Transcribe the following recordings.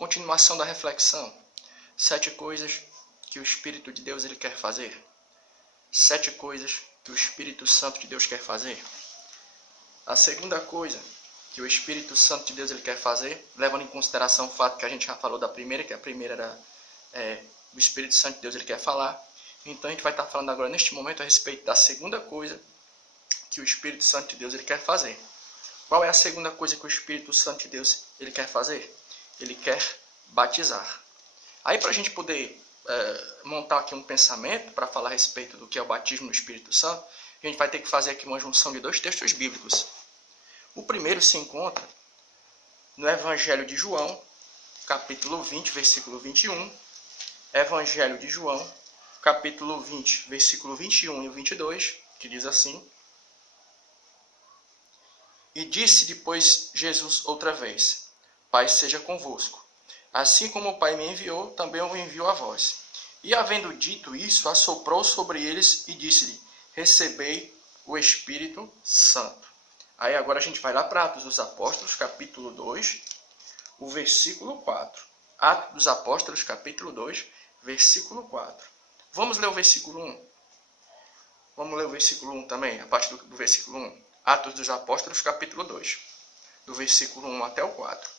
Continuação da reflexão. 7 coisas que o Espírito de Deus ele quer fazer. 7 coisas que o Espírito Santo de Deus quer fazer. A segunda coisa que o Espírito Santo de Deus ele quer fazer, levando em consideração o fato que a gente já falou da primeira, que a primeira era o Espírito Santo de Deus ele quer falar. Então a gente vai estar falando agora neste momento a respeito da segunda coisa que o Espírito Santo de Deus ele quer fazer. Qual é a segunda coisa que o Espírito Santo de Deus ele quer fazer? Ele quer batizar. Aí para a gente poder montar aqui um pensamento para falar a respeito do que é o batismo no Espírito Santo, a gente vai ter que fazer aqui uma junção de 2 textos bíblicos. O primeiro se encontra no Evangelho de João, capítulo 20, versículo 21. Evangelho de João, capítulo 20, versículo 21 e 22, que diz assim: E disse depois Jesus outra vez: Pai seja convosco. Assim como o Pai me enviou, também eu envio a vós. E havendo dito isso, assoprou sobre eles e disse-lhe: Recebei o Espírito Santo. Aí agora a gente vai lá para Atos dos Apóstolos, capítulo 2, o versículo 4. Atos dos Apóstolos, capítulo 2, versículo 4. Vamos ler o versículo 1. Vamos ler o versículo 1 também, a partir do versículo 1. Atos dos Apóstolos, capítulo 2, do versículo 1 até o 4.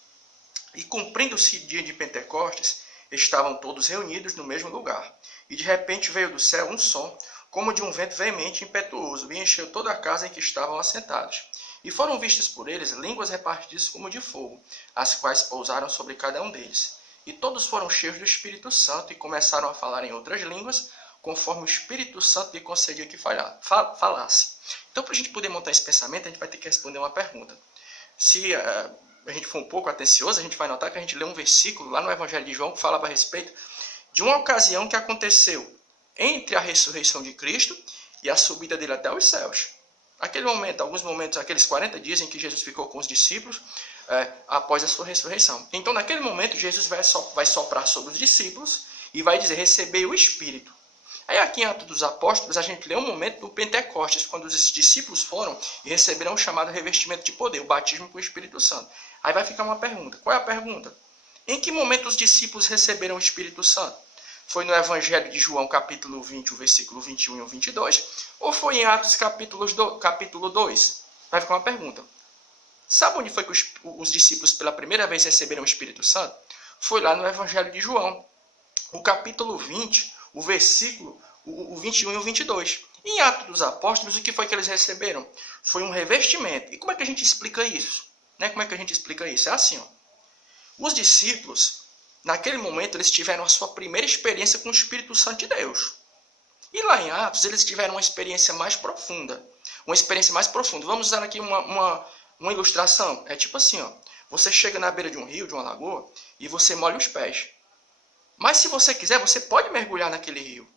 E cumprindo-se o dia de Pentecostes, estavam todos reunidos no mesmo lugar. E de repente veio do céu um som, como de um vento veemente e impetuoso, e encheu toda a casa em que estavam assentados. E foram vistas por eles línguas repartidas como de fogo, as quais pousaram sobre cada um deles. E todos foram cheios do Espírito Santo e começaram a falar em outras línguas, conforme o Espírito Santo lhe concedia que falasse. Então, para a gente poder montar esse pensamento, a gente vai ter que responder uma pergunta. Se a gente for um pouco atencioso, a gente vai notar que a gente lê um versículo lá no Evangelho de João que falava a respeito de uma ocasião que aconteceu entre a ressurreição de Cristo e a subida dele até os céus. Aquele momento, alguns momentos, aqueles 40 dias em que Jesus ficou com os discípulos após a sua ressurreição. Então, naquele momento, Jesus vai soprar sobre os discípulos e vai dizer: recebei o Espírito. Aí aqui em Atos dos Apóstolos, a gente lê um momento do Pentecostes, quando os discípulos foram e receberam o chamado revestimento de poder, o batismo com o Espírito Santo. Aí vai ficar uma pergunta. Qual é a pergunta? Em que momento os discípulos receberam o Espírito Santo? Foi no Evangelho de João, capítulo 20, o versículo 21 e o 22? Ou foi em Atos, capítulo 2? Vai ficar uma pergunta. Sabe onde foi que os discípulos pela primeira vez receberam o Espírito Santo? Foi lá no Evangelho de João, o capítulo 20, o versículo o 21 e o 22. Em Atos dos Apóstolos, o que foi que eles receberam? Foi um revestimento. E como é que a gente explica isso? Como é que a gente explica isso? É assim, ó. Os discípulos, naquele momento, eles tiveram a sua primeira experiência com o Espírito Santo de Deus. E lá em Atos, eles tiveram uma experiência mais profunda. Uma experiência mais profunda. Vamos usar aqui uma ilustração. É tipo assim, ó. Você chega na beira de um rio, de uma lagoa, e você molha os pés. Mas se você quiser, você pode mergulhar naquele rio.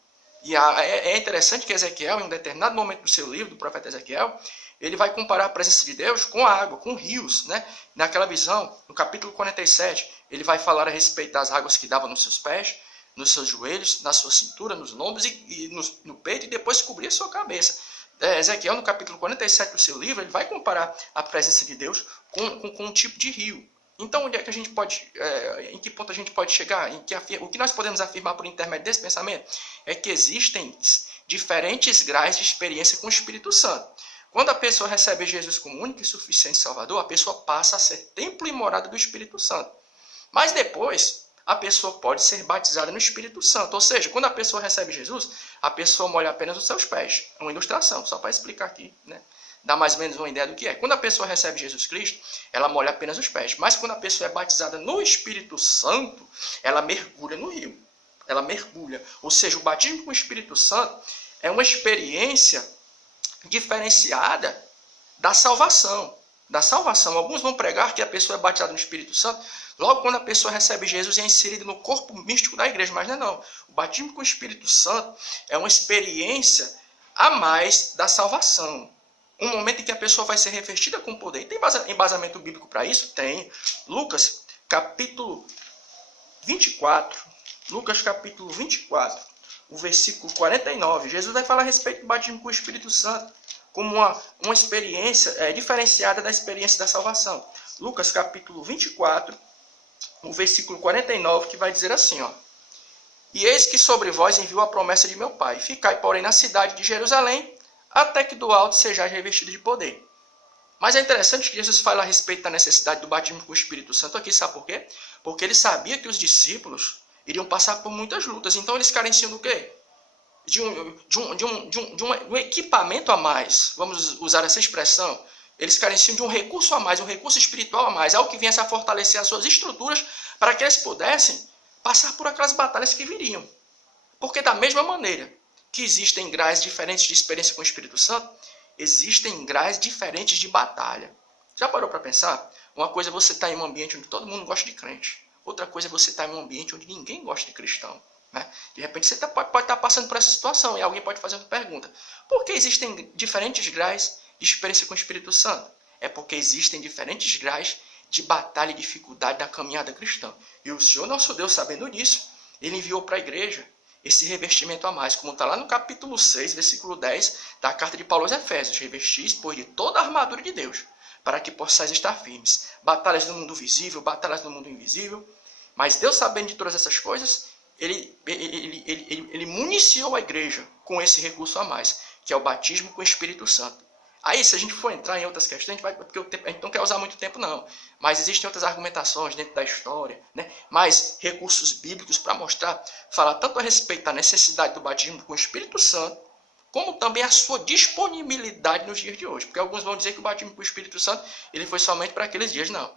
E é interessante que Ezequiel, em um determinado momento do seu livro, do profeta Ezequiel, ele vai comparar a presença de Deus com a água, com rios, né? Naquela visão, no capítulo 47, ele vai falar a respeito das águas que davam nos seus pés, nos seus joelhos, na sua cintura, nos lombos e no peito, e depois cobrir a sua cabeça. Ezequiel, no capítulo 47 do seu livro, ele vai comparar a presença de Deus com um tipo de rio. Então, onde é que a gente pode, em que ponto a gente pode chegar? O que nós podemos afirmar por intermédio desse pensamento é que existem diferentes graus de experiência com o Espírito Santo. Quando a pessoa recebe Jesus como único e suficiente Salvador, a pessoa passa a ser templo e morada do Espírito Santo. Mas depois, a pessoa pode ser batizada no Espírito Santo. Ou seja, quando a pessoa recebe Jesus, a pessoa molha apenas os seus pés. É uma ilustração, só para explicar aqui, né? Dá mais ou menos uma ideia do que é. Quando a pessoa recebe Jesus Cristo, ela molha apenas os pés. Mas quando a pessoa é batizada no Espírito Santo, ela mergulha no rio. Ela mergulha. Ou seja, o batismo com o Espírito Santo é uma experiência diferenciada da salvação. Alguns vão pregar que a pessoa é batizada no Espírito Santo logo quando a pessoa recebe Jesus e é inserida no corpo místico da igreja. Mas não. O batismo com o Espírito Santo é uma experiência a mais da salvação. Um momento em que a pessoa vai ser revestida com poder. E tem embasamento bíblico para isso? Tem. Lucas, capítulo 24. Lucas, capítulo 24, o versículo 49. Jesus vai falar a respeito do batismo com o Espírito Santo como uma experiência diferenciada da experiência da salvação. Lucas, capítulo 24, o versículo 49, que vai dizer assim, ó. E eis que sobre vós envio a promessa de meu Pai. Ficai, porém, na cidade de Jerusalém, até que do alto sejais revestido de poder. Mas é interessante que Jesus fala a respeito da necessidade do batismo com o Espírito Santo aqui, sabe por quê? Porque ele sabia que os discípulos iriam passar por muitas lutas. Então eles careciam do quê? De um equipamento a mais. Vamos usar essa expressão. Eles careciam de um recurso a mais, um recurso espiritual a mais. Algo que viesse a fortalecer as suas estruturas para que eles pudessem passar por aquelas batalhas que viriam. Porque da mesma maneira que existem graus diferentes de experiência com o Espírito Santo, existem graus diferentes de batalha. Já parou para pensar? Uma coisa é você estar em um ambiente onde todo mundo gosta de crente. Outra coisa é você estar em um ambiente onde ninguém gosta de cristão. Né? De repente você pode estar passando por essa situação e alguém pode fazer uma pergunta. Por que existem diferentes graus de experiência com o Espírito Santo? É porque existem diferentes graus de batalha e dificuldade na caminhada cristã. E o Senhor nosso Deus, sabendo disso, ele enviou para a igreja esse revestimento a mais, como está lá no capítulo 6, versículo 10 da carta de Paulo aos Efésios. Revestis, pois, de toda a armadura de Deus, para que possais estar firmes. Batalhas no mundo visível, batalhas no mundo invisível. Mas Deus, sabendo de todas essas coisas, ele municiou a igreja com esse recurso a mais, que é o batismo com o Espírito Santo. Aí, se a gente for entrar em outras questões, porque a gente não quer usar muito tempo, não. Mas existem outras argumentações dentro da história, né? Mais recursos bíblicos para mostrar, falar tanto a respeito da necessidade do batismo com o Espírito Santo, como também a sua disponibilidade nos dias de hoje. Porque alguns vão dizer que o batismo com o Espírito Santo ele foi somente para aqueles dias. Não.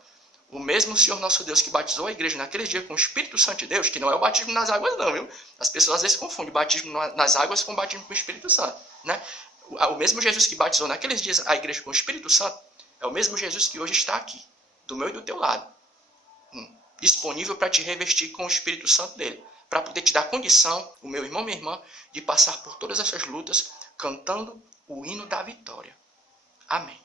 O mesmo Senhor nosso Deus que batizou a igreja naqueles dias com o Espírito Santo de Deus, que não é o batismo nas águas não, viu? As pessoas às vezes confundem batismo nas águas com batismo com o Espírito Santo, né? O mesmo Jesus que batizou naqueles dias a igreja com o Espírito Santo é o mesmo Jesus que hoje está aqui, do meu e do teu lado, disponível para te revestir com o Espírito Santo dele, para poder te dar condição, o meu irmão, minha irmã, de passar por todas essas lutas cantando o hino da vitória. Amém.